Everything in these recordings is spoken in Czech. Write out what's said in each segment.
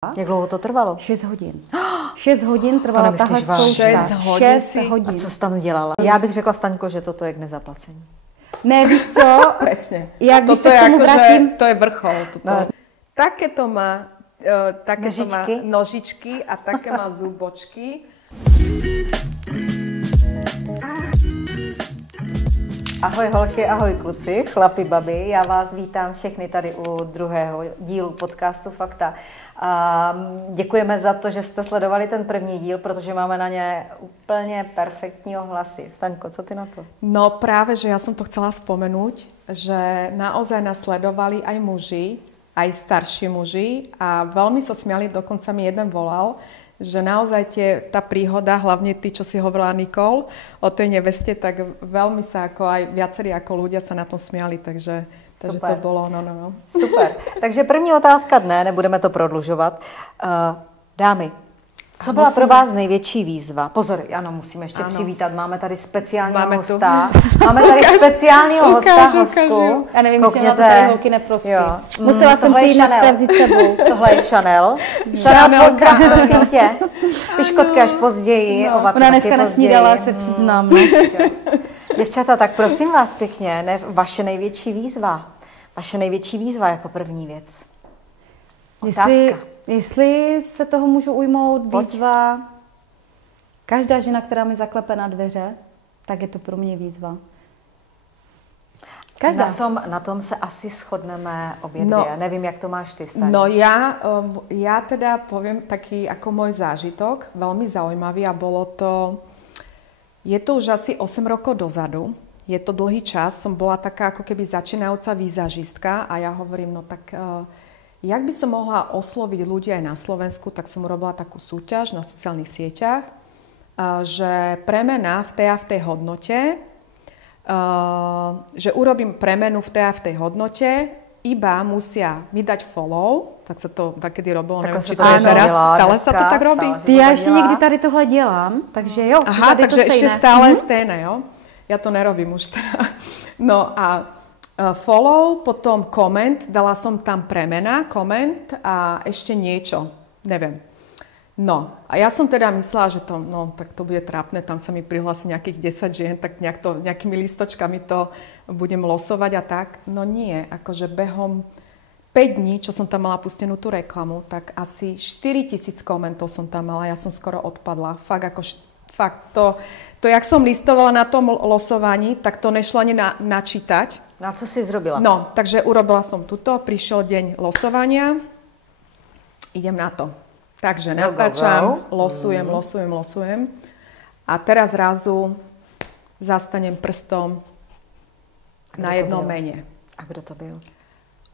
Jak dlouho to trvalo? 6 hodin. 6 hodin trvala tahle zkouška. 6 hodin. A co jsi tam dělala? Já bych řekla, Staňko, že toto je k nezaplacení. Ne, víš co? Presne. Jak toto je tomu vrátím? to je vrchol. Toto. No. Takéto má Nožičky. nožičky a také má zubočky. Ahoj holky, ahoj kluci, chlapi, babi. Já vás vítám všechny tady u druhého dílu podcastu Fakta. Děkujeme za to, že jste sledovali ten první díl, protože máme na ně úplně perfektní ohlasy. Staňko, co ty na to? No práve, že ja som to chcela spomenúť, že naozaj nás sledovali aj muži, aj starší muži a veľmi sa smiali, dokonca mi jeden volal, že naozaj tá príhoda, hlavne ty, čo si hovorila Nikol, o tej neveste, tak veľmi sa ako aj viacerí ako ľudia sa na tom smiali, takže to bylo, no. Super. Takže první otázka dne, nebudeme to prodlužovat. Dámy, co byla pro vás největší výzva? Pozor, ano, musíme ještě přivítat. Máme tady speciálního hosta. Máme tady speciálního hosta, hostku. Já nevím, jestli na to tady holky neprostí. Musela jsem si jít dneska vzít sebou. Tohle je Chanel. Chanel, pozdrav, prosím tě. Piškotky až později. No, ona dneska nesnídala, se přiznám. Děvčata, tak prosím vás pěkně, vaše největší výzva. Vaše největší výzva jako první věc. Otázka. Jestli se toho můžu ujmout, výzva. Každá žena, která mi zaklepe na dveře, tak je to pro mě výzva. Každá. Na tom se asi shodneme obě dvě. Nevím, jak to máš ty, Staň. No ja teda poviem taký ako môj zážitok, veľmi zaujímavý a je to už asi 8 rokov dozadu. Je to dlhý čas, som bola taká ako keby začínajúca výzažistka a ja hovorím, no tak jak by som mohla osloviť ľudí aj na Slovensku, tak som urobila takú súťaž na sociálnych sieťach, že premena v tej hodnote, že urobím premenu v tej hodnote, iba musia mi dať follow, tak sa to takedy robilo, neviem, či to je teraz, stále sa to tak robí? Ty, já ještě někdy tady tohle dělám, takže jo. Aha, takže ešte stále stejné, jo? Ja to nerobím už teda. No a follow, potom koment, dala som tam premena, koment a ešte niečo, neviem. No a ja som teda myslela, že tak to bude trápne, tam sa mi prihlási nejakých 10 žien, tak nejakými listočkami to budem losovať a tak. No nie, akože behom 5 dní, čo som tam mala pustenú tú reklamu, tak asi 4000 komentov som tam mala, ja som skoro odpadla. Fakt, to jak som listovala na tom losovaní, tak to nešlo ani načítať. No a co si zrobila? No, takže urobila som tuto, prišiel deň losovania, idem na to. Takže natáčam, losujem a teraz zrazu zastanem prstom na jednom mene. A kdo to byl?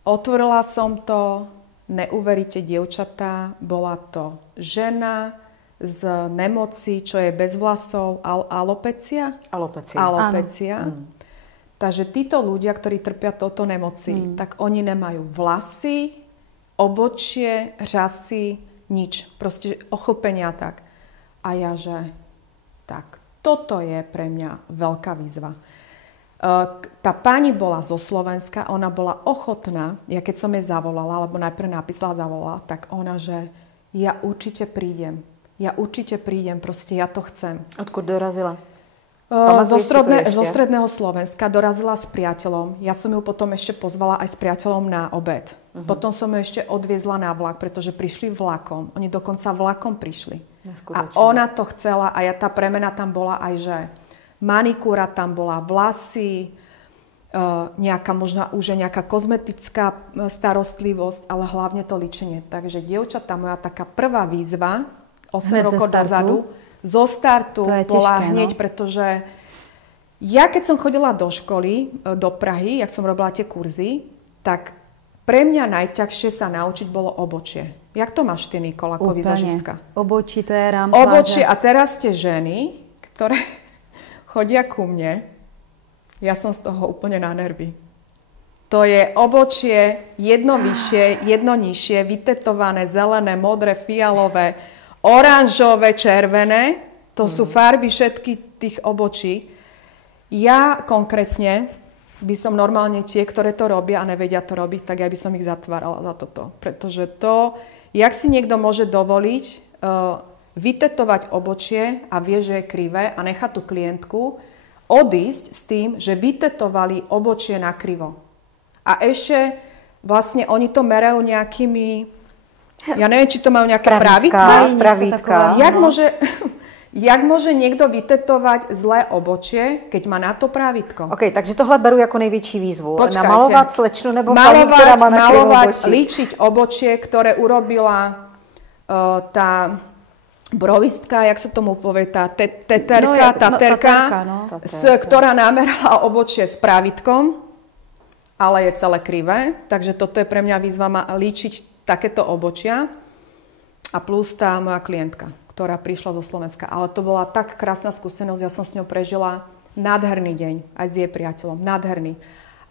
Otvorila som to, neuveríte, dievčatá, bola to žena z nemoci, čo je bez vlasov, alopecia. Takže títo ľudia, ktorí trpia touto nemoci, tak oni nemajú vlasy, obočie, řasy, nič. Proste ochlpenia tak. A ja, že tak, toto je pre mňa veľká výzva. Tá pani bola zo Slovenska, ona bola ochotná, ja keď som jej zavolala, alebo najprv zavolala, tak ona, že ja určite prídem, proste ja to chcem. Odkud dorazila? Zo stredného Slovenska dorazila s priateľom. Ja som ju potom ešte pozvala aj s priateľom na obed. Potom som ju ešte odviezla na vlak, pretože prišli vlakom. Oni dokonca vlakom prišli. A ona to chcela a tá premena tam bola aj, že manikúra tam bola, vlasy, nejaká možná už nejaká kozmetická starostlivosť, ale hlavne to ličenie. Takže dievčatá, moja taká prvá výzva 8 rokov dozadu, zo startu bola hneď, pretože ja keď som chodila do školy, do Prahy, jak som robila tie kurzy, tak pre mňa najťažšie sa naučiť bolo obočie. Jak to máš ty, Nikol, ako výzažistka? Obočí, to je rám. Obočie a teraz ste ženy, ktoré chodia ku mne, ja som z toho úplne na nervy. To je obočie, jedno vyššie, jedno nižšie, vytetované, zelené, modré, fialové, oranžové, červené, to sú farby všetky tých obočí. Ja konkrétne by som normálne tie, ktoré to robia a nevedia to robiť, tak ja by som ich zatvárala za toto. Pretože to Jak si niekto môže dovoliť vytetovať obočie a vie, že je krivé a nechá tú klientku odísť s tým, že vytetovali obočie na krivo. A ešte vlastne oni to merajú nejakými, ja neviem, či to majú nejaké pravítka. Jak môže niekto vytetovať zlé obočie, keď má na to pravítko? OK, takže tohle beru jako největší výzvu. Počkajte. Namalovat slečnu nebo paní, která má na malovať, líčiť obočie, ktoré urobila tá brovistka, jak sa tomu povie, tá taterka, ktorá namerala obočie s pravítkom, ale je celé krivé. Takže toto je pre mňa výzva líčiť takéto obočia. A plus tá moja klientka, ktorá prišla zo Slovenska. Ale to bola tak krásna skúsenosť, ja som s ňou prežila nádherný deň, aj s jej priateľom, nádherný.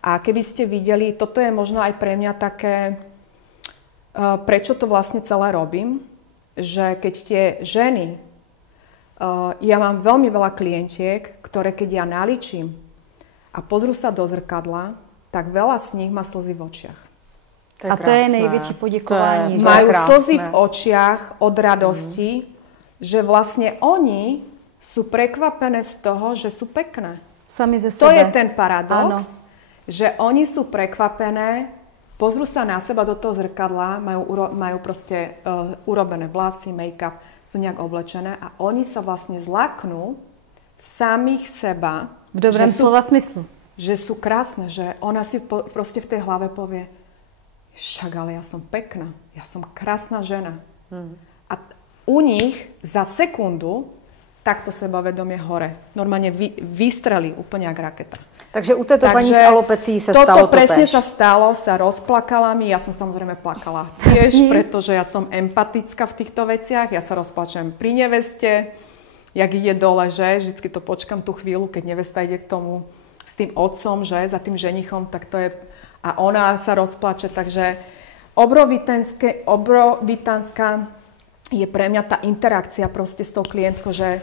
A keby ste videli, toto je možno aj pre mňa také, prečo to vlastne celé robím, že keď tie ženy, ja mám veľmi veľa klientiek, ktoré keď ja naličím a pozrú sa do zrkadla, tak veľa z nich má slzy v očiach. A to je největší poděkování. Majú slzy v očiach od radosti, že vlastne oni sú prekvapené z toho, že sú pekné. Sami ze sebe. To je ten paradox, že oni sú prekvapené, pozrú sa na seba do toho zrkadla, majú proste urobené vlasy, make-up, sú nejak oblečené a oni sa vlastne zlaknú samých seba. V dobrém slova smyslu. Že sú krásne, že ona si proste v tej hlave povie, však ale ja som pekná, ja som krásna žena. A u nich za sekundu takto sebavedomie hore. Normálne vystrelí úplne jak raketa. Takže u této paní s alopecí se stalo to presne tež. sa stalo, sa rozplakala mi. Ja som samozrejme plakala tiež, pretože ja som empatická v týchto veciach. Ja sa rozplačem pri neveste, jak ide dole, že vždycky to počkam tú chvíľu, keď nevesta ide k tomu s tým otcom, že za tým ženichom, tak to je... A ona sa rozplače, takže obrovitánska je pre mňa tá interakcia proste s tou klientkou, že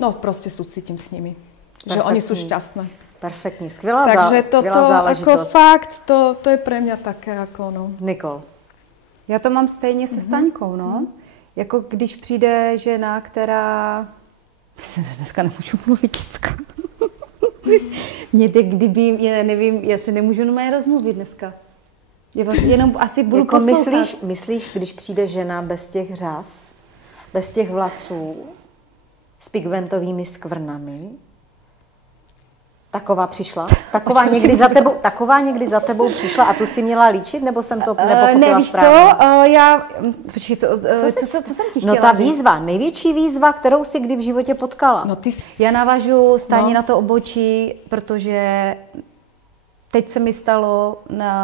no proste súcitím s nimi. Že oni sú šťastné. Perfektní, skvělá Takže skvělá záležitost. ako fakt, to je pre mňa také ako no. Nikol. Já to mám stejně se Staňkou, no. Jako když přijde žena, která... Dneska nemůžu mluvit děcka. Mě teď, kdyby, já nevím, já si nemůžu normálně rozmluvit dneska. Jenom asi budu jako poslouchat. myslíš, když přijde žena bez těch řas, bez těch vlasů, s pigmentovými skvrnami, taková přišla? Taková někdy za tebou přišla a tu si měla líčit, nebo jsem to nepochopila správně? Počkej, co jsem ti chtěla No ta výzva, největší výzva, kterou si kdy v životě potkala. No já navážu stejně na to obočí, protože teď se mi stalo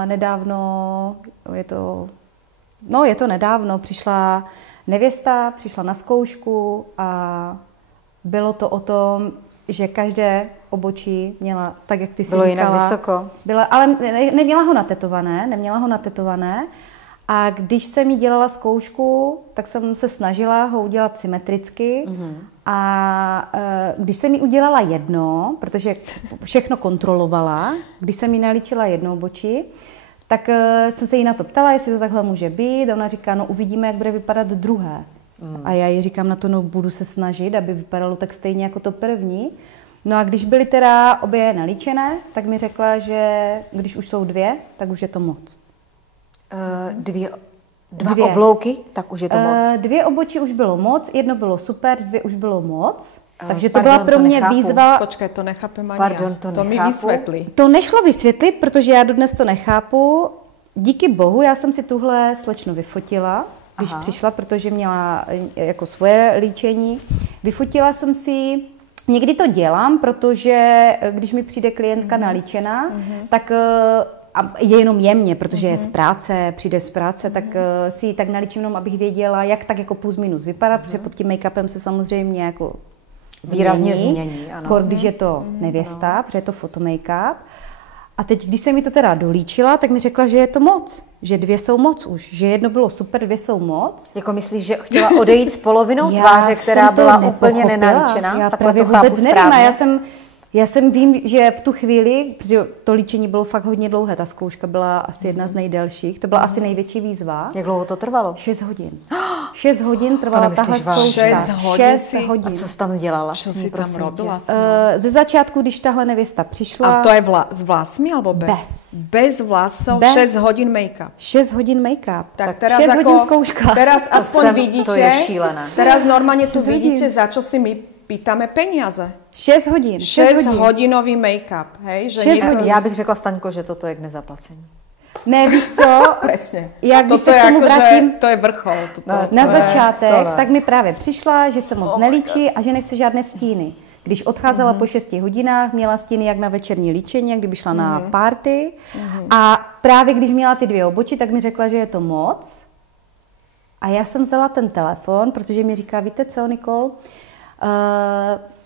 nedávno, je to nedávno, přišla nevěsta, přišla na zkoušku a bylo to o tom, že každé obočí měla, tak jak ty si bylo říkala. Bylo jinak vysoko. Ale neměla ho natetované. A když jsem jí dělala zkoušku, tak jsem se snažila ho udělat symetricky. A když jsem jí udělala jedno, protože všechno kontrolovala, když jsem jí nalíčila jedno obočí, tak jsem se jí na to ptala, jestli to takhle může být. A ona říká, no uvidíme, jak bude vypadat druhé. A já jí říkám na to, no budu se snažit, aby vypadalo tak stejně jako to první. No a když byly teda obě nalíčené, tak mi řekla, že když už jsou dvě, tak už je to moc. Dva oblouky, tak už je to moc. Dvě obočí už bylo moc, jedno bylo super, dvě už bylo moc. Takže to byla pro mě výzva... Počkej, to nechápem ani to mi vysvětlí. To nešlo vysvětlit, protože já dodnes to nechápu. Díky bohu, já jsem si tuhle slečnu vyfotila, když přišla, protože měla jako svoje líčení. Vyfotila jsem si... Někdy to dělám, protože když mi přijde klientka nalíčená, tak a je jenom jemně, protože je z práce, přijde z práce, tak si ji tak nalíčím jenom, abych věděla, jak tak jako plus minus vypadá, protože pod tím make-upem se samozřejmě jako výrazně změní. Když je to nevěsta, protože je to foto make-up. A teď, když jsem mi to teda dolíčila, tak mi řekla, že je to moc. Že dvě jsou moc už. Že jedno bylo super, dvě jsou moc. Jako myslíš, že chtěla odejít s polovinou tváře, která byla úplně nenalíčená? Já právě vůbec nevím. Já jsem vím, že v tu chvíli, protože to líčení bylo fakt hodně dlouhé, ta zkouška byla asi jedna z nejdelších, to byla asi největší výzva. Jak dlouho to trvalo? 6 hodin. 6 6 hodin trvala tahle zkouška. 6 hodin. A co jsi tam dělala? Co si tam robila? Ze začátku, když tahle nevěsta přišla... A to je s vlasmi alebo bez? Bez vlasov, 6 hodin make-up. 6 hodin make-up. Tak teraz 6 hodin zkouška. Teraz aspoň vidíte, to je šílené. Teraz normálne tu vidíte, za čo si my pýtame peniaze. 6 hodin. 6 hodinový make-up. Hej? Že 6 hodin. Já bych řekla, Staňko, že toto je k nezaplacení. Ne, víš co? Presne. Já když toto se je k tomu ako, vrátím, že to je vrchol. na začátek, tak mi právě přišla, že se moc nelíčí a že nechce žádné stíny. Když odcházela po 6 hodinách, měla stíny jak na večerní líčení, jak kdyby šla na party. A právě když měla ty 2 obočí, tak mi řekla, že je to moc. A já jsem vzala ten telefon, protože mi říká, víte co, Nikol,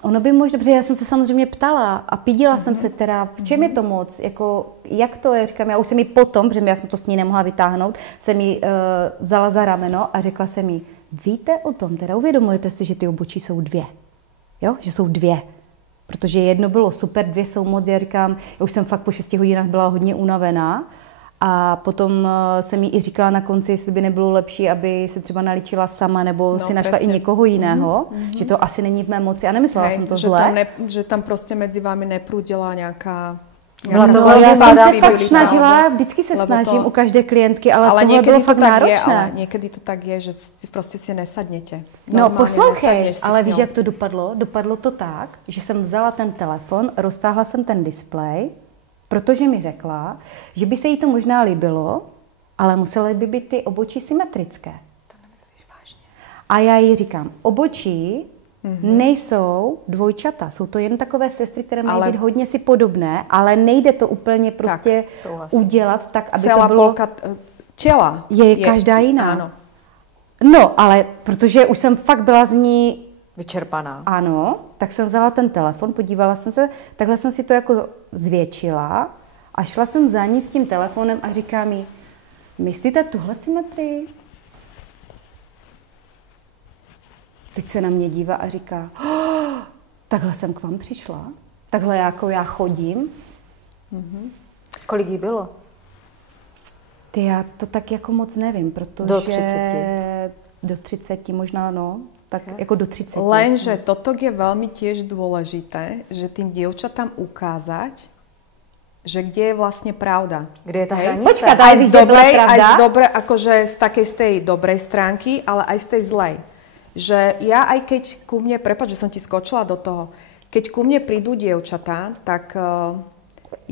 ono by možná, protože já jsem se samozřejmě ptala a pídila jsem se teda, v čem je to moc, jako, jak to je, říkám, já už jsem jí potom, protože já jsem to s ní nemohla vytáhnout, jsem jí vzala za rameno a řekla jsem jí, víte o tom, teda uvědomujete si, že ty obočí jsou 2, jo, že jsou 2, protože jedno bylo super, 2 jsou moc, já říkám, já už jsem fakt po 6 hodinách byla hodně unavená. A potom jsem jí i říkala na konci, jestli by nebylo lepší, aby se třeba nalíčila sama nebo si našla presne. i někoho jiného, že to asi není v mé moci. A nemyslela jsem to zle. Že tam prostě mezi vámi neprúdila nějaká... Já jsem se fakt snažila, vždycky se snažím u každé klientky, ale tohle bylo fakt náročné. Ale někdy to tak je, že si prostě si nesadněte. No poslouchej, ale víš, jak to dopadlo? Dopadlo to tak, že jsem vzala ten telefon, roztáhla jsem ten displej, protože mi řekla, že by se jí to možná líbilo, ale musely by být ty obočí symetrické. To nemyslíš vážně. A já jí říkám, obočí nejsou dvojčata, jsou to jen takové sestry, které mají být hodně si podobné, ale nejde to úplně prostě udělat tak, aby celá to bylo... polka těla je každá jiná. Ano. No, ale protože už jsem fakt byla z ní... Vyčerpaná. Ano, tak jsem vzala ten telefon, podívala jsem se, takhle jsem si to jako zvětšila a šla jsem za ní s tím telefonem a říká mi, myslíte tuhle symetrii? Teď se na mě dívá a říká, takhle jsem k vám přišla, takhle jako já chodím. Kolik jí bylo? Ty, já to tak jako moc nevím, protože... Do 30? Do 30 možná, no. Tak jako do 30. Lenže toto je veľmi tiež dôležité, že tým dievčatám ukázať, že kde je vlastne pravda. Kde je tá hranica? Počkaj, aj z dobrej, aj z dobrej, akože z takej z tej dobrej stránky, ale aj z tej zlej. Že ja aj keď ku mne, prepáč, že som ti skočila do toho, keď ku mne prídu dievčatá, tak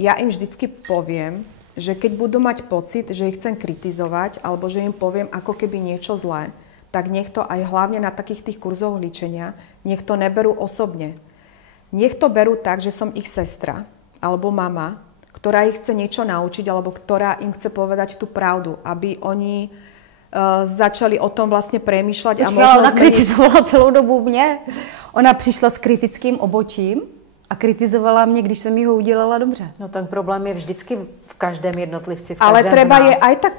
ja im vždycky poviem, že keď budú mať pocit, že ich chcem kritizovať, alebo že im poviem ako keby niečo zlé, tak nech to aj hlavne na takých tých kurzoch líčenia, nech to neberú osobne. Nech to berú tak, že som ich sestra alebo mama, ktorá ich chce niečo naučiť alebo ktorá im chce povedať tú pravdu, aby oni začali o tom vlastne premýšľať. Počkej, a možno ona kritizovala celou dobu mě. Ona přišla s kritickým obočím a kritizovala mě, když jsem jí ho udělala dobře. No ten problém je vždycky v každém jednotlivci, v každém ale treba je aj tak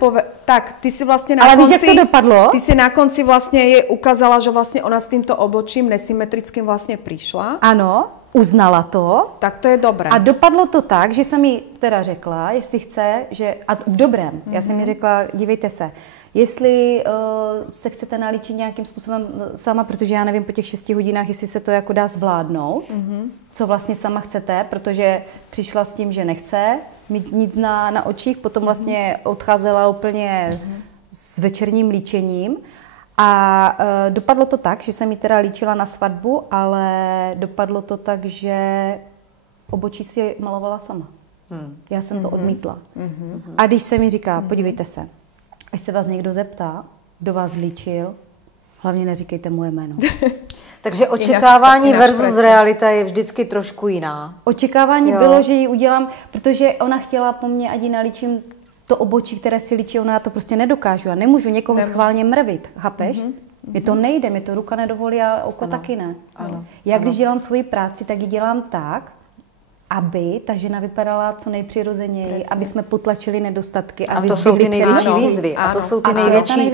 tak, ty si vlastne na konci... víš, jak to dopadlo? Ty si na konci vlastne jej ukázala, že vlastne ona s týmto obočím nesymetrickým vlastne prišla. Ano, uznala to. Tak to je dobré. A dopadlo to tak, že jsem jí teda řekla, jestli chce, že... A v dobrém. Já jsem jí řekla, dívejte se, jestli se chcete nalíčit nějakým způsobem sama, protože já nevím po těch 6 hodinách, jestli se to jako dá zvládnout, co vlastně sama chcete, protože přišla s tím, že nechce mít nic na očích, potom vlastně odcházela úplně s večerním líčením a dopadlo to tak, že jsem ji teda líčila na svatbu, ale dopadlo to tak, že obočí si malovala sama. Já jsem to odmítla. A když se mi říká, podívejte se, až se vás někdo zeptá, kdo vás líčil, hlavně neříkejte moje jméno. Takže očekávání versus realita je vždycky trošku jiná. Očekávání bylo, že ji udělám, protože ona chtěla po mně, ať ji nalíčím to obočí, které si líčí, ona já to prostě nedokážu. Já nemůžu někoho schválně mrvit, chápeš? Mně to nejde, mě to ruka nedovolí a oko taky ne. Ano. Já když dělám svoji práci, tak ji dělám tak, aby ta žena vypadala co nejpřirozeněji, presne. Aby jsme potlačili nedostatky. A to jsou ty největší výzvy. A to jsou ty největší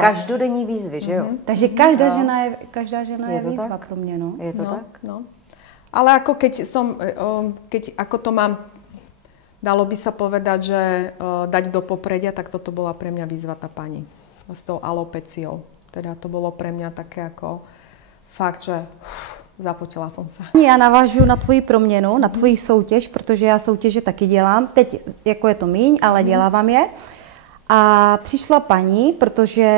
každodenní výzvy, že jo? Takže každá žena je výzva tak? pro mě, no. Je to tak? No. Ale ako ako to mám, dalo by sa povedať, že dať do popredia, tak toto bola pre mňa výzva tá pani s tou alopeciou. Teda to bolo pre mňa také ako fakt, že zapotila jsem se. Já navážu na tvoji proměnu, na tvoji soutěž, protože já soutěže taky dělám. Teď jako je to míň, ale dělávám je. A přišla paní, protože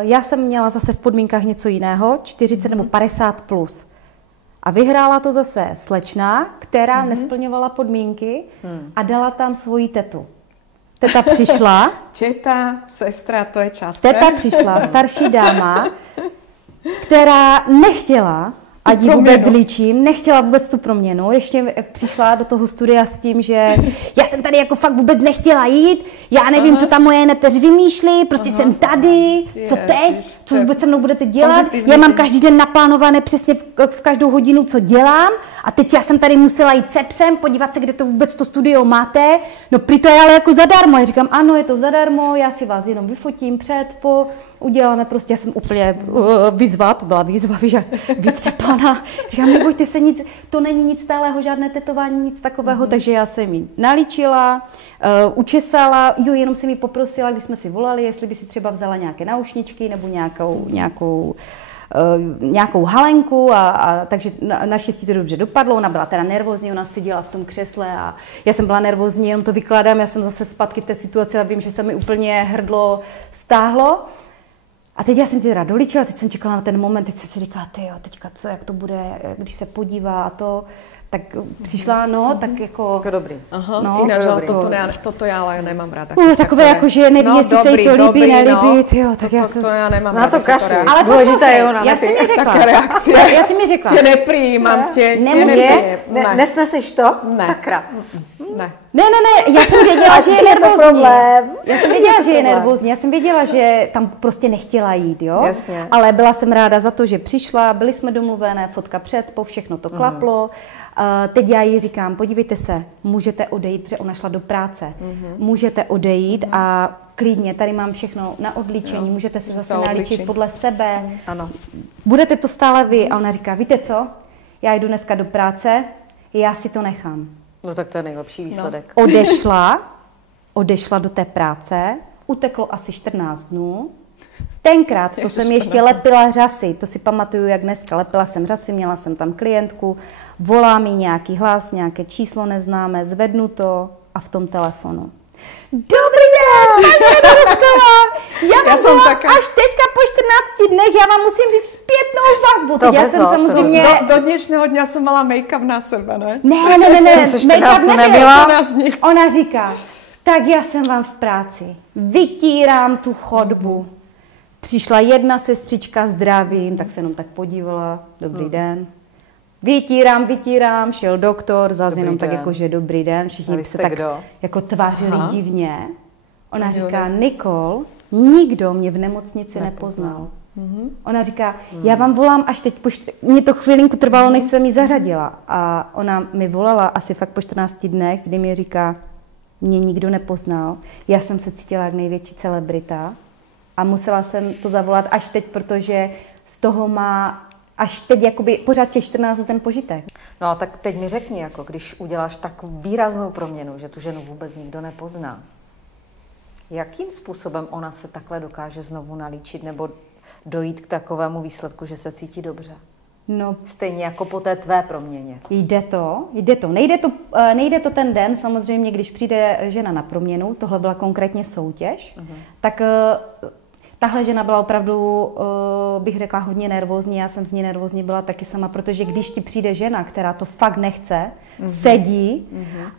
já jsem měla zase v podmínkách něco jiného, 40 nebo 50 plus. A vyhrála to zase slečna, která nesplňovala podmínky a dala tam svoji tetu. Teta přišla. Těta, sestra, to je časté. Teta přišla, starší dáma, která nechtěla, ať ji vůbec líčím, nechtěla vůbec tu proměnu, ještě přišla do toho studia s tím, že já jsem tady jako fakt vůbec nechtěla jít, já nevím, co tam moje neteř vymýšlí, prostě jsem tady, co teď, co vůbec se mnou budete dělat, já mám každý den naplánované přesně v každou hodinu, co dělám a teď já jsem tady musela jít se psem, podívat se, kde to vůbec to studio máte, no prý to je ale jako zadarmo, já říkám, ano, je to zadarmo, já si vás jenom vyfotím před, po, uděláme prostě, já jsem úplně výzva, to byla výzva, vytřepaná. Říkám, nebojte se, nic, to není nic stálého, žádné tetování, nic takového, takže já jsem jí naličila, učesala, jenom jsem jí poprosila, když jsme si volali, jestli by si třeba vzala nějaké náušničky nebo nějakou halenku a takže naštěstí to dobře dopadlo, ona byla teda nervózní, ona seděla v tom křesle a já jsem byla nervózní, jenom to vykládám, já jsem zase zpátky v té situaci a vím, že se mi úplně hrdlo stáhlo. A teď já jsem teda doličila, teď jsem čekala na ten moment, teď jsem si říkala, teďka co, jak to bude, když se podívá a to, tak přišla, tak jako dobrý. Aha, no, ináč, toto já ale nemám ráda. Takové jako, že neví, jestli se jí to líbí, nelíbí, tak já to já nemám ráda. Na to kašli. Ale důležité je ona, já jsem mi řekla. Já jsem mi řekla. Tě nepřijímám, Nesneseš to? Sakra. Ne, já jsem věděla, že je nervózní. Já jsem věděla, že je nervózní. Já jsem věděla, že tam prostě nechtěla jít, jo? Jasně. Ale byla jsem ráda za to, že přišla, byli jsme domluvené, fotka před, po všechno to klaplo. Teď já jí říkám, podívejte se, můžete odejít, protože ona šla do práce. Můžete odejít a klidně, tady mám všechno na odličení, můžete se zase naličit podle sebe. Ano. Budete to stále vy. A ona říká, víte co, já jdu dneska do práce, já si to nechám. No tak to je nejlepší výsledek. Odešla do té práce, uteklo asi 14 dnů. Tenkrát to jsem ještě lepila řasy, to si pamatuju, jak dneska lepila jsem řasy, měla jsem tam klientku, volá mi nějaký hlas, nějaké číslo neznámé, zvednu to a v tom telefonu. Dobrý den, paní Rusková, já vám volám až teďka po 14 dnech, já vám musím říct zpětnou vazbu. To já jsem samozřejmě... Do dnešního dňa jsem mala make-up na sebe, ne? Ne, make-up nebyla. Ona říká, tak já jsem vám v práci, vytírám tu chodbu. Přišla jedna sestřička, zdravím, tak se jenom tak podívala, dobrý den. Vytírám, šel doktor, zase jenom tak jako, že dobrý den, všichni se tak jako tvařili divně. Ona říká, Nikol, nikdo mě v nemocnici nepoznal. Ona říká, já vám volám až teď, mě to chvilinku trvalo, než jsem ji zařadila. A ona mi volala asi fakt po 14 dnech, kdy mi říká, mě nikdo nepoznal, já jsem se cítila jak největší celebrita a musela jsem to zavolat až teď, protože z toho má až teď jakoby pořád těch 14 dnů ten požitek. No tak teď mi řekni, jako když uděláš takovou výraznou proměnu, že tu ženu vůbec nikdo nepozná, jakým způsobem ona se takhle dokáže znovu nalíčit nebo dojít k takovému výsledku, že se cítí dobře? No, stejně jako po té tvé proměně. Jde to. Nejde to ten den, samozřejmě, když přijde žena na proměnu, tohle byla konkrétně soutěž, tak tahle žena byla opravdu, bych řekla, hodně nervózní, já jsem z ní nervózní byla taky sama, protože když ti přijde žena, která to fakt nechce, sedí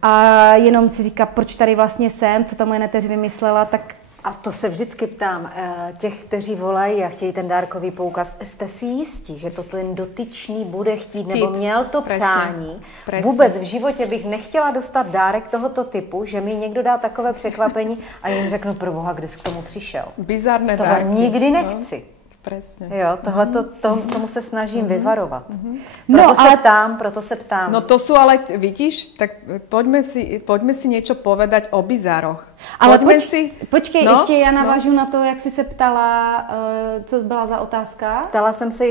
a jenom si říká, proč tady vlastně jsem, co ta moje neteř vymyslela, tak... A to se vždycky ptám, těch, kteří volají a chtějí ten dárkový poukaz, jste si jistí, že to ten dotyčný bude chtít, nebo měl to přání? Vůbec v životě bych nechtěla dostat dárek tohoto typu, že mi někdo dá takové překvapení a jim řeknu, proboha, kde jsi k tomu přišel. Bizarné dárky. To nikdy nechci. Presne. Jo, tomu se snažím vyvarovat. Proto se ptám. No to sú ale, vidíš, tak poďme si niečo povedať o bizároch. Ale počkej, ještě já navážu na to, jak jsi se ptala, co byla za otázka. Ptala jsem se,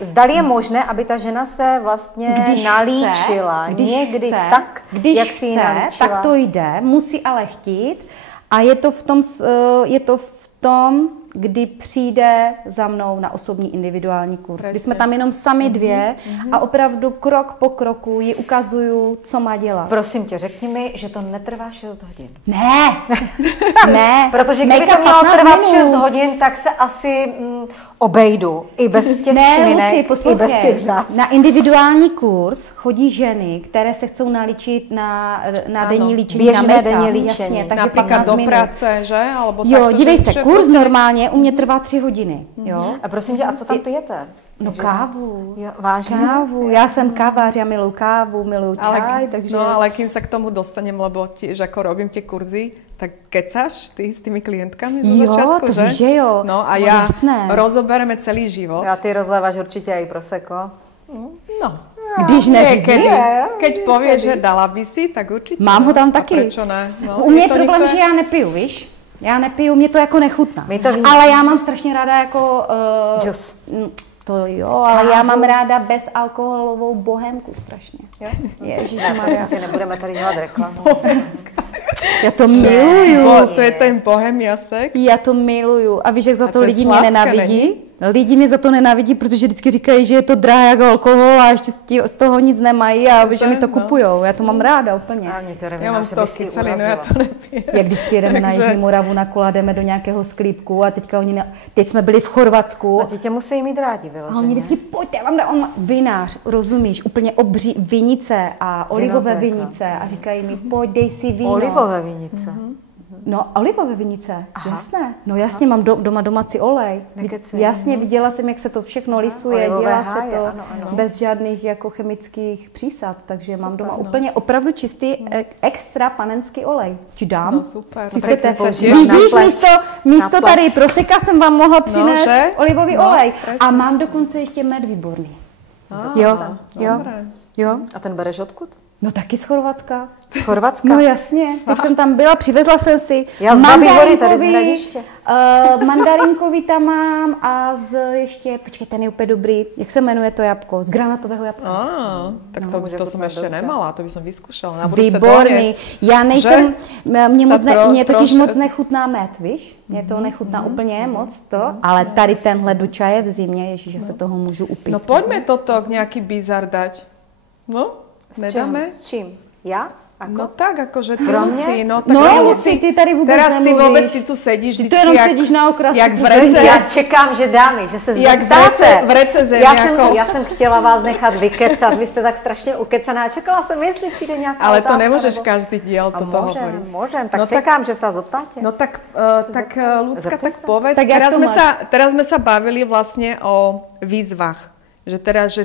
zdali je možné, aby ta žena se vlastně nalíčila. Někdy tak, jak si ji nalíčila. Tak to jde, musí ale chtít. A je to v tom, kdy přijde za mnou na osobní individuální kurz. Kdy jsme tam jenom sami dvě a opravdu krok po kroku ji ukazuju, co má dělat. Prosím tě, řekni mi, že to netrvá 6 hodin. Ne, ne. Protože kdyby to mělo trvat 6 hodin, tak se asi obejdu. I bez těch švinek, i bez těch řas. Na individuální kurz chodí ženy, které se chcou nalíčit na denní líčení. Běžné denní líčení. Jasně, například do práce, že? Alebo jo, dívej se, kurz normálně u mě trvá 3 hodiny. Jo? A prosím tě, a co tam pijete? No kávu. Jo, vážně? Kávu. Já jsem kávař, já miluji kávu, miluji čaj, takže... No ale kým sa k tomu dostanem, lebo tiež ako robím tie kurzy, tak kecáš ty s tými klientkami zo začiatku, to víš, že jo. No a ja rozobereme celý život. A ty rozléváš určitě i prosecco. No. Když neříkej. Keď povieš, že dala by si, tak určitě. Mám ho tam taky. Prečo ne? No, u mě je problém, že já nepiju, víš? Já nepiju, mě to jako nechutná. Ale já mám strašně ráda jako... Džus. To jo, ale já mám ráda bezalkoholovou bohémku strašně. Jo? Ježišmarja. Nebudeme tady dělat reklamu. Já to miluju. To je ten bohemiasek. Já to miluju. A víš, jak za to lidi mě nenávidí? Lidi mě za to nenávidí, protože vždycky říkají, že je to drahé jako alkohol a ještě z toho nic nemají a že mi to kupujou. Já to mám ráda úplně. Já mám z toho kyselinu, já to nepiju. Jak když přijedeme na Jižní Moravu na kola, jdeme do nějakého sklípku a teď jsme byli v Chorvatsku. A tě musí mít rádi, vyloženě. A oni vždycky, pojďte, já vám dám vinář, rozumíš, úplně obří vinice a olivové vinice a říkají mi, pojď, dej si víno. Olivové vinice? No, olivové vinice, jasné. No jasně, mám doma domácí olej. Jasně, viděla jsem, jak se to všechno lisuje, dělá se to bez žádných jako chemických přísad, takže mám doma úplně opravdu čistý extra panenský olej. Ti dám? No super. Vidíš, místo tady proseka jsem vám mohla přinést olivový olej. A mám dokonce ještě med výborný. Jo. A ten bereš odkud? No taky z Chorvatska. Z Chorvatska? No jasně, teď jsem tam byla, přivezla jsem si mandarinkový tam mám a ještě, počkej, ten je úplně dobrý, jak se jmenuje to jabko? Z granatového jabka. Tak to jsem ještě nemala, to by som vyskúšala. Výborný. Já nejsem, mě totiž moc nechutná med, víš? Mě to nechutná úplně moc to, ale tady tenhle do čaje v zimě, ježiš, že se toho můžu upít. No pojďme toto nějaký bizar dať. No? Nedáme? S čím? Já? Ako? No tak, akože ty, Luci, no tak Luci, ty tady vůbec teraz nemluvíš. ty vůbec tu sedíš ty jenom sedíš na okrasku. Jak v rece. Já čekám, že dámy, že se zeptáte. V rece zemiakov. Já jsem chtěla vás nechat vykecat, vy jste tak strašně ukecaná. Čekala jsem, jestli přijde nějaká ale otázka. Ale to nemůžeš každý diel toto hovoriť. Môžem, tak no čekám, že sa zoptáte. No tak Ľudská, tak povedz. Tak teraz sme sa bavili vlastne o výzvach. Že teraz,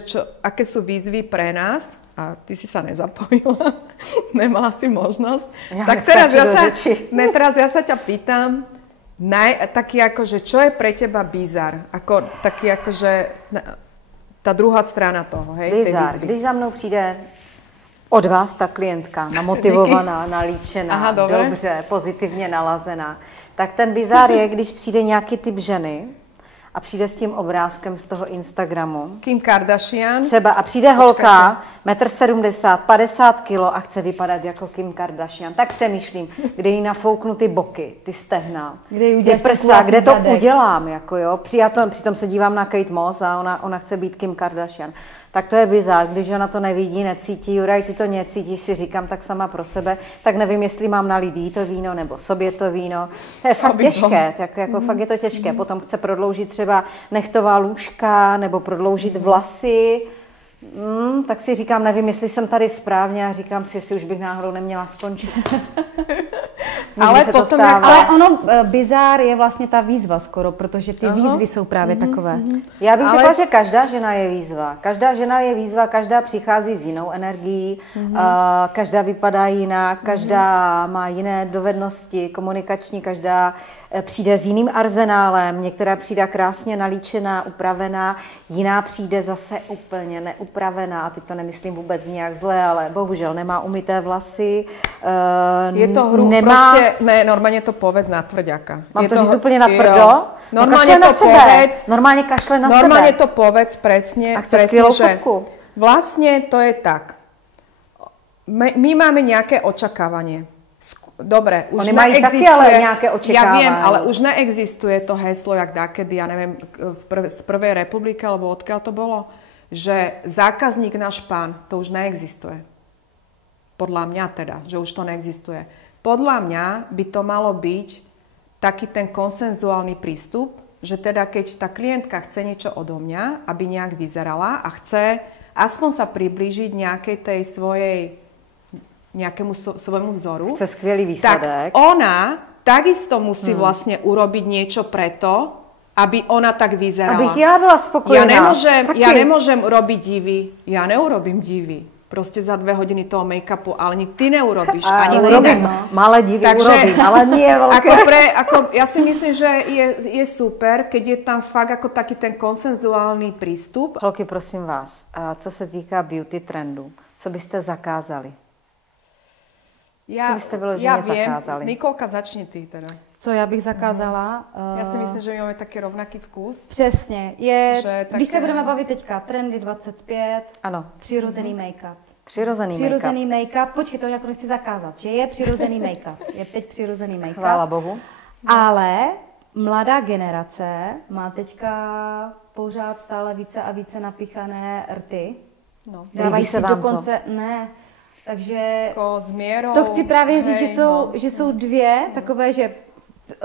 aké sú výzvy pre nás, a ty si sa nezapojila, nemala si možnosť. Tak teraz ja sa ťa pýtam, taký akože, čo je pre teba bizar? Taký akože, tá druhá strana toho, hej? Bizar, když za mnou přijde od vás ta klientka, namotivovaná, nalíčená, dobře, pozitivně nalazená, tak ten bizar je, když přijde nějaký typ ženy, a přijde s tím obrázkem z toho Instagramu. Kim Kardashian. Třeba a přijde holka, 1,70 m, 50 kg a chce vypadat jako Kim Kardashian. Tak přemýšlím, kde jí nafouknu ty boky, ty stehna, ty prsa, kde to udělám. Jako jo. Přitom se dívám na Kate Moss a ona chce být Kim Kardashian. Tak to je bizár, když ona to nevidí, necítí, Juraj, ty to necítíš, si říkám tak sama pro sebe, tak nevím, jestli mám nalít jí to víno nebo sobě to víno. To je fakt těžké, fakt je to těžké. Potom chce prodloužit třeba nechtová lůžka nebo prodloužit vlasy. Tak si říkám, nevím, jestli jsem tady správně a říkám si, jestli už bych náhodou neměla skončit. Ale potom, ale ono, bizár je vlastně ta výzva skoro, protože ty výzvy jsou právě takové. Já bych řekla, že každá žena je výzva. Každá žena je výzva, každá přichází s jinou energií, každá vypadá jinak, každá má jiné dovednosti komunikační, každá přijde s jiným arzenálem, některá přijde krásně nalíčená, upravená, jiná přijde zase úplně neupravená, a teď to nemyslím vůbec nějak zle, ale bohužel nemá umyté vlasy. Je to hru, prostě, ne, normálně to povedz na tvrďaka. Mám to říct úplně na prdo? Normálně to povedz. Normálně kašle na sebe. Normálně to povedz presne. A chce skvělou fotku. Vlastne to je tak. My máme nejaké očakávanie. Dobre, už oni mají taky ale nějaké očekávání. Ja viem, ale už neexistuje to heslo, jak dakedy, ja neviem, z prvej republiky, alebo odkiaľ to bolo, že zákazník náš pán, to už neexistuje. Podľa mňa teda, že už to neexistuje. Podľa mňa by to malo byť taký ten konsenzuálny prístup, že teda keď tá klientka chce niečo odo mňa, aby nejak vyzerala a chce aspoň sa priblížiť nejakej tej nejakému svojmu vzoru, chce skvělý výsledek, tak ona takisto musí vlastne urobiť niečo preto, aby ona tak vyzerala. Abych ja byla spokojná. Ja nemôžem robiť divy. Ja neurobím divy. Proste za 2 hodiny toho make-upu, ale ani ty neurobíš. Ani urobím. Malé divy urobím, ale nie veľké. Ja si myslím, že je super, keď je tam fakt ako taký ten konsenzuálny prístup. Holky, prosím vás, co se týká beauty trendu, co byste zakázali? Co byste vyloženě zakázali? Nikolka, začni ty teda. Co já bych zakázala? Já si myslím, že my máme taky rovnaký vkus. Přesně. Když se budeme bavit teďka, trendy 25, ano. Přirozený make-up. Přirozený make-up. Počkej, to jako nechci zakázat, že je přirozený make-up. Je teď přirozený make-up. Chvála Bohu. Ale mladá generace má teďka pořád stále více a více napichané rty. No. Dávají si dokonce... Ne. Takže jako s měrou, to chci právě říct, že jsou dvě takové, že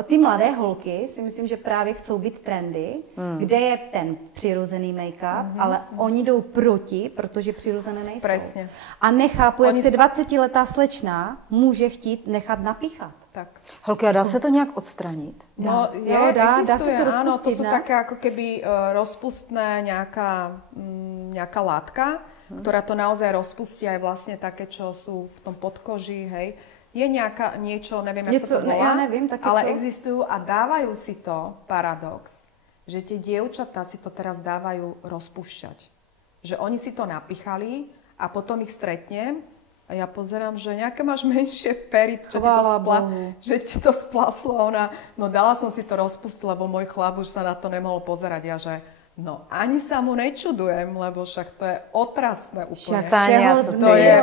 ty mladé holky si myslím, že právě chcou být trendy, kde je ten přirozený make-up, ale oni jdou proti, protože přirozené nejsou. Presně. A nechápu, jak se 20letá slečna může chtít nechat napíchat. Tak. Holky, a dá se to nějak odstranit? No, dá se to rozpustit, áno, to sú také ako keby rozpustné nejaká látka, ktorá to naozaj rozpustí, aj vlastne také, čo sú v tom podkoži, hej. Je niečo, neviem, jak sa to volá, ja neviem, ale existujú a dávajú si to, paradox, že tie dievčatá si to teraz dávajú rozpúšťať. Že oni si to napichali a potom ich stretnem a ja pozerám, že nejaké máš menšie pery, že ti to splaslo. Ona, no dala som si to rozpustiť, lebo môj chlap už sa na to nemohol pozerať. Ja, že no, ani sa mu nečudujem, lebo však to je otrasné úplně.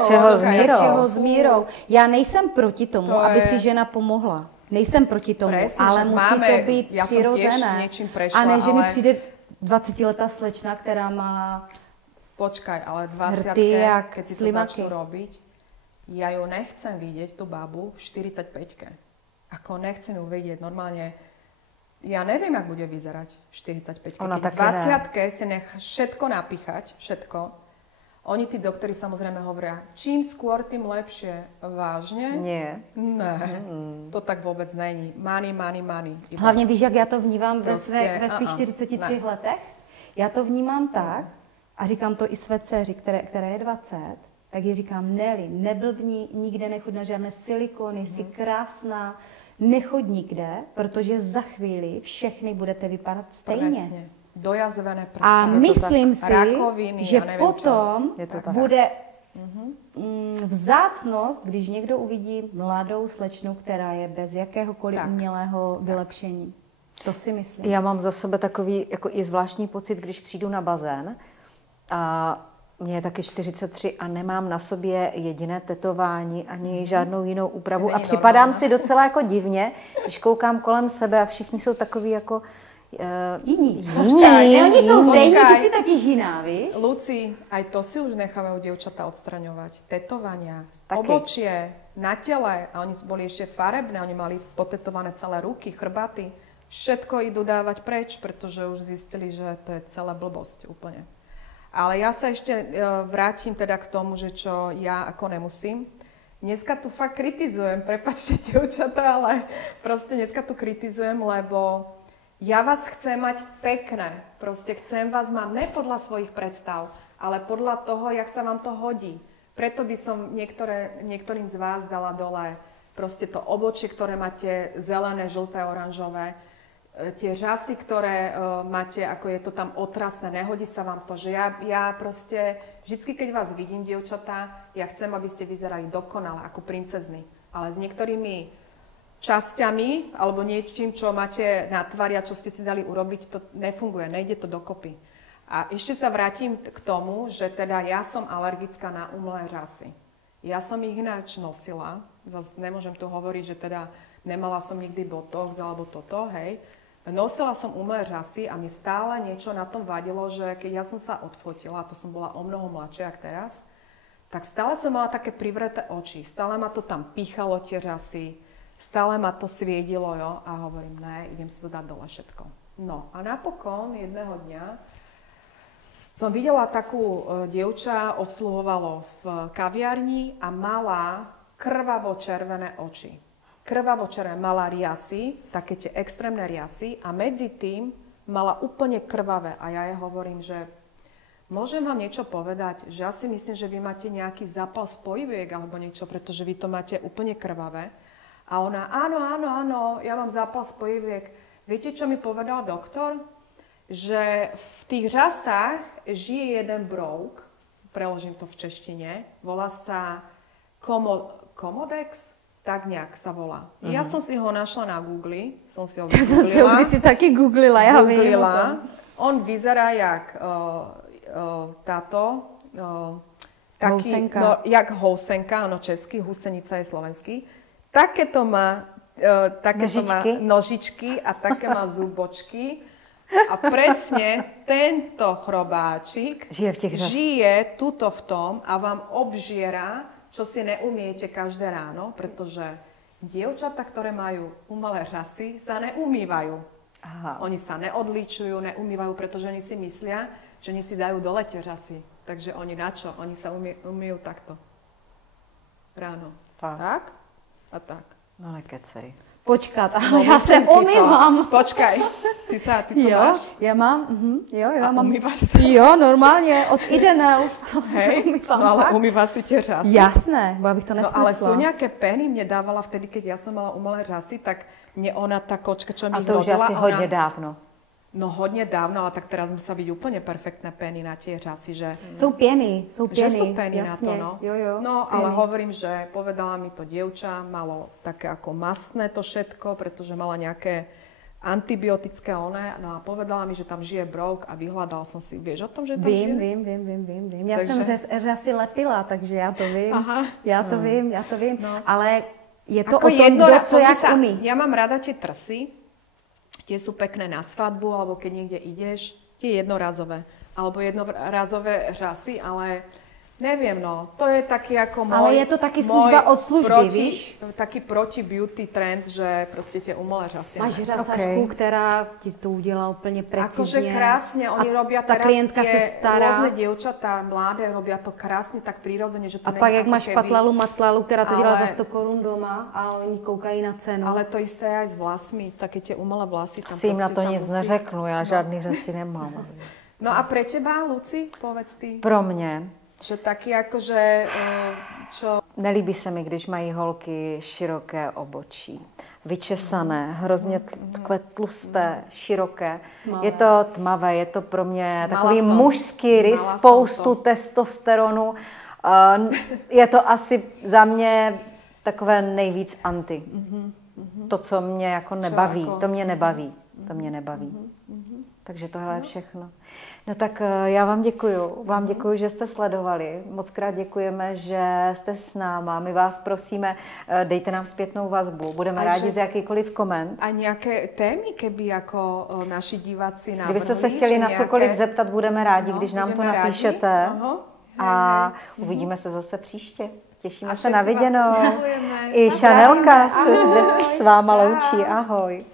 Všeho s mírou. Já nejsem proti tomu, aby si žena pomohla. Nejsem proti tomu, presne, ale musí to být přirozené. Prešla, a ne, že mi přijde 20letá slečna, která má počkaj, ale 20, keď si to začnú robiť, ja ju nechcem vidieť, tú babu, v 45-ke. Ako nechcem ju vidieť normálne. Ja neviem, jak bude vyzerať v 45-ke. Keď 20-ke ste nech všetko napíchať, všetko. Oni, tí doktori, samozrejme hovoria, čím skôr, tým lepšie. Vážne? Nie. Ne, to tak vôbec není. Money. Hlavně víš, jak já to vnímám ve svých 43 letech? Já to vnímám tak, a říkám to i své dceři, které je 20, tak ji říkám, Nelly, neblbni, nikde nechoď na žádné silikony, jsi krásná, nechoď nikde, protože za chvíli všechny budete vypadat stejně. Presne. Dojazvené prsty. A myslím si, rakoviny, že potom bude vzácnost, když někdo uvidí mladou slečnu, která je bez jakéhokoliv umělého vylepšení. To si myslím. Já mám za sebe takový jako i zvláštní pocit, když přijdu na bazén a mě je taky 43 a nemám na sobě jediné tetování ani žádnou jinou úpravu a připadám si docela jako divně, když koukám kolem sebe a všichni jsou takový jako jiní. Oni jsou stejní, ty si totiž jiná, víš? Luci, aj to si už necháme u dievčatá odstraňovať. Tetovania, obočie, na tele, a oni boli ešte farebné, oni mali potetované celé ruky, chrbaty. Všetko idú dávať preč, pretože už zistili, že to je celé blbosť úplne. Ale ja sa ešte vrátim teda k tomu, že čo ja ako nemusím. Dneska tu fakt kritizujem, prepáčte dievčatá, ale proste dneska tu kritizujem, lebo ja vás chcem mať pekné. Proste chcem vás mať ne podľa svojich predstav, ale podľa toho, jak sa vám to hodí. Preto by som niektorým z vás dala dole proste to obočie, ktoré máte zelené, žlté, oranžové, tie žasy, ktoré máte, ako je to tam otrasné, nehodí sa vám to, že ja proste, vždycky, keď vás vidím, dievčatá, ja chcem, aby ste vyzerali dokonale, ako princezny. Ale s niektorými časťami, alebo niečím, čo máte na tvári a čo ste si dali urobiť, to nefunguje, nejde to dokopy. A ešte sa vrátim k tomu, že teda ja som alergická na umelé žasy. Ja som ich ináč nosila, zase nemôžem tu hovoriť, že teda nemala som nikdy botox alebo toto, hej. Nosila som umelé žasy a mi stále niečo na tom vadilo, že keď ja som sa odfotila, to som bola o mnoho mladšia ako teraz, tak stále som mala také privreté oči, stále ma to tam píchalo tie žasy, stále ma to sviedilo, jo, a hovorím, ne, idem si to dať dole všetko. No a napokon jedného dňa som videla takú dievča, obsluhovalo v kaviarni a mala krvavo červené oči. Krvavo červené, mala riasy, také tie extrémne riasy a medzi tým mala úplne krvavé. A ja jej hovorím, že môžem vám niečo povedať, že ja si myslím, že vy máte nejaký zápal spojiviek alebo niečo, pretože vy to máte úplne krvavé. A ona, áno, ja mám zápal spojiviek. Viete, čo mi povedal doktor? Že v tých žasách žije jeden brouk, preložím to v češtine, volá sa Komodex, tak nejak sa volá. Ja som si ho našla na Google, som si ho vygooglila. si taky googlila, ja googlila. On vyzerá jak táto, taký, no, jak housenka, áno, český, husenica je slovenský. Takéto má nožičky a také má zubočky. A presne tento chrobáčik žije tuto v tom a vám obžiera, čo si neumiete každé ráno, pretože dievčatá, ktoré majú umelé žasy, sa neumývajú. Aha. Oni sa neodličujú, neumývajú, pretože oni si myslia, že oni si dajú dole tie žasy. Takže oni na čo? Oni sa umýjú takto. Ráno. Tak? A tak. No nekecej. Počkat, ale já se umývám. Počkaj, ty to máš? Já mám, já mám. Umýváš se? Jo, normálně, od Idenel. Hej, no ale umýváš si tie žasy? Jasné, bo bych to nesnesla. No ale sú nejaké pény, mne dávala vtedy, keď ja som mala umelé žasy, tak mne ona, tá kočka, čo mi ich rodila. A to už asi hodně dávno. No hodně dávno, ale tak teraz musí být úplně perfektné pény na tie žasy, že... Jsou pěny. Že sú pény na to, no. Jo, no, ale hovorím, že povedala mi to dievča, malo také ako mastné to všetko, pretože mala nejaké antibiotické no a povedala mi, že tam žije brouk a vyhľadala som si, vieš o tom, že tam žije? Vím. Já jsem řasy lepila, takže já to vím. Aha. Já to vím. No. Ale je to ako o tom, kdo co jak umí. Ja mám rada tie trsy, tie sú pekné na svadbu, alebo keď niekde ideš, tie jednorazové. Alebo jednorazové žasy, ale neviem, no. To je taký ako môj... Ale je to taký služba od služby, víš? Taký proti-beauty trend, že proste tie umelé žasy. Máš řasařku, která ti to udělá úplně precizně. Akože krásne, oni robia teraz tie rôzne dievčatá, mladé, robia to krásne, tak prirodzene, že to a pak jak máš patlalu matlalu, která to dělá za 100 korun doma a oni koukají na cenu. Ale to isté aj s vlasmi, také tie umelé vlasy. Tam si jim na to nic neřeknu, já žádný řasy nemám. No a pre teba, Luci, povedz ty. Pro mě. Že taky jakože, čo... Nelíbí se mi, když mají holky široké obočí. Vyčesané, hrozně takové tlusté, široké. Tmavé. Je to tmavé, je to pro mě takový mužský rys, spoustu testosteronu. Je to asi za mě takové nejvíc anti. To, co mě jako nebaví, to mě nebaví. Takže tohle je všechno. No tak já vám děkuju. Vám děkuju, že jste sledovali. Moc krát děkujeme, že jste s náma. My vás prosíme, dejte nám zpětnou vazbu. Budeme rádi za jakýkoliv koment. A nějaké témy, keby jako naši diváci navrhli? Kdybyste se chtěli na cokoliv zeptat, budeme rádi, když nám to napíšete. A uvidíme se zase příště. Těšíme se na viděnou. I Šanelka se s váma loučí. Ahoj.